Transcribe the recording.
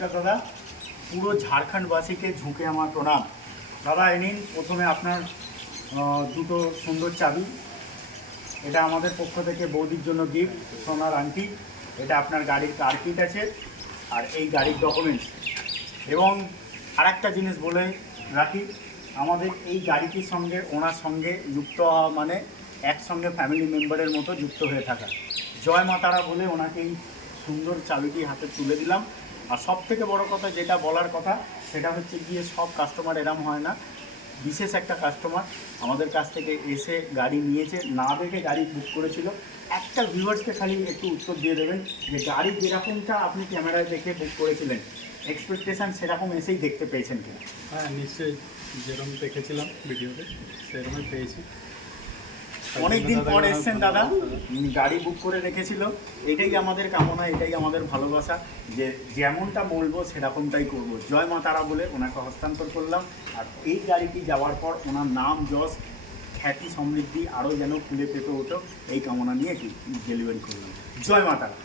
নমস্কার দাদা, পুরো ঝাড়খণ্ডবাসীকে ঝুঁকে আমার প্রণাম। দাদা এ নিন, প্রথমে আপনার দুটো সুন্দর চাবি। এটা আমাদের পক্ষ থেকে বৌদির জন্য গিফট, সোনার আংটি। এটা আপনার গাড়ির কার কিট আছে, আর এই গাড়ির ডকুমেন্টস। এবং আরেকটা জিনিস বলে রাখি, আমাদের এই গাড়িটির সঙ্গে ওনার সঙ্গে যুক্ত হওয়া মানে একসঙ্গে ফ্যামিলি মেম্বারের মতো যুক্ত হয়ে থাকা। জয় মা তারা বলে ওনাকে এই সুন্দর চাবিটি হাতে তুলে দিলাম। আর সব থেকে বড়ো কথা যেটা বলার কথা, সেটা হচ্ছে গিয়ে সব কাস্টমার এরম হয় না। বিশেষ একটা কাস্টমার আমাদের কাছ থেকে এসে গাড়ি নিয়েছে, না দেখে গাড়ি বুক করেছিল। একটা ভিউয়ার্সকে খালি একটু উত্তর দিয়ে দেবেন যে গাড়ি যেরকমটা আপনি ক্যামেরায় দেখে বুক করেছিলেন, এক্সপেকটেশান সেরকম এসেই দেখতে পেয়েছেন কিনা? হ্যাঁ, নিশ্চয়ই যেরকম দেখেছিলাম ভিডিওতে সেরকমই পেয়েছি। অনেকদিন পর এসছেন দাদা, গাড়ি বুক করে রেখেছিল। এটাই আমাদের কামনা, এটাই আমাদের ভালোবাসা যে যেমনটা বলবো সেরকমটাই করব। জয় মা তারা বলে ওনাকে হস্তান্তর করলাম। আর এই গাড়িটি যাওয়ার পর ওনার নাম, যশ, খ্যাতি, সমৃদ্ধি আরও যেন ফুলে পেঁপে ওঠো, এই কামনা নিয়ে ডেলিভারি করলাম। জয় মা তারা।